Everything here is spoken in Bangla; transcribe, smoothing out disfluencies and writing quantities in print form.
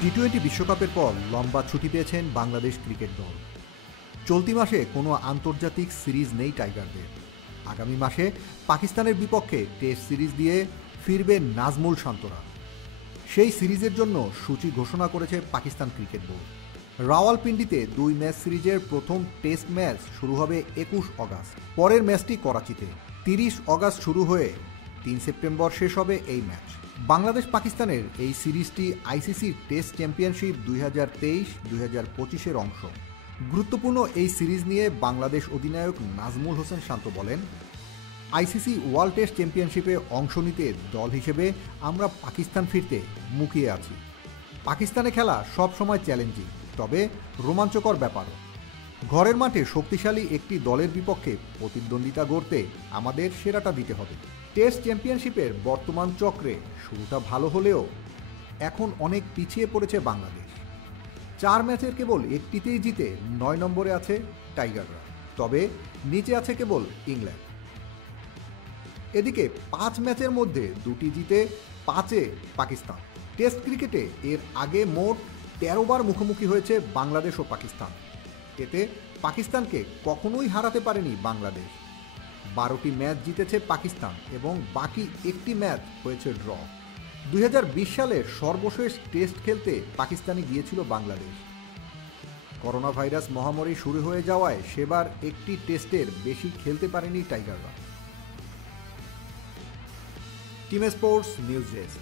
টি-20 বিশ্বকাপের পর লম্বা ছুটি পেয়েছেন বাংলাদেশ ক্রিকেট দল। চলতি মাসে কোনো আন্তর্জাতিক সিরিজ নেই টাইগারদের। আগামী মাসে পাকিস্তানের বিপক্ষে টেস্ট সিরিজ দিয়ে ফিরবে নাজমুল শান্তরা। সেই সিরিজের জন্য সূচি ঘোষণা করেছে পাকিস্তান ক্রিকেট বোর্ড। রাওয়ালপিন্ডিতে 2 ম্যাচ সিরিজের প্রথম টেস্ট ম্যাচ শুরু হবে 21 অগাস্ট। পরের ম্যাচটি করাচিতে 30 অগাস্ট শুরু হয়ে 3 সেপ্টেম্বর শেষ হবে এই ম্যাচ। বাংলাদেশ পাকিস্তানের এই সিরিজটি আইসিসির টেস্ট চ্যাম্পিয়নশিপ 2023-2025-এর অংশ। গুরুত্বপূর্ণ এই সিরিজ নিয়ে বাংলাদেশ অধিনায়ক নাজমুল হোসেন শান্ত বলেন, আইসিসি ওয়ার্ল্ড টেস্ট চ্যাম্পিয়নশিপে অংশ নিতে দল হিসেবে আমরা পাকিস্তান ফিরতে মুখিয়ে আছি। পাকিস্তানে খেলা সব সময় চ্যালেঞ্জিং, তবে রোমাঞ্চকর ব্যাপারও। ঘরের মাঠে শক্তিশালী একটি দলের বিপক্ষে প্রতিদ্বন্দ্বিতা গড়তে আমাদের সেরাটা দিতে হবে। টেস্ট চ্যাম্পিয়নশিপের বর্তমান চক্রে শুরুটা ভালো হলেও এখন অনেক পিছিয়ে পড়েছে বাংলাদেশ। 4 ম্যাচের কেবল একটিতেই জিতে 9 নম্বরে আছে টাইগাররা, তবে নিচে আছে কেবল ইংল্যান্ড। এদিকে 5 ম্যাচের মধ্যে 2টি জিতে 5-এ পাকিস্তান। টেস্ট ক্রিকেটে এর আগে মোট 13 বার মুখোমুখি হয়েছে বাংলাদেশ ও পাকিস্তান। এতে পাকিস্তানকে কখনোই হারাতে পারেনি বাংলাদেশ। 12টি ম্যাচ জিতেছে পাকিস্তান এবং বাকি একটি ম্যাচ হয়েছে ড্র। 2020 সালের সর্বশেষ টেস্ট খেলতে পাকিস্তানে গিয়েছিল বাংলাদেশ। করোনা ভাইরাস মহামারী শুরু হয়ে যাওয়ায় সেবার একটি টেস্টের বেশি খেলতে পারেনি টাইগাররা। Team sports news desk.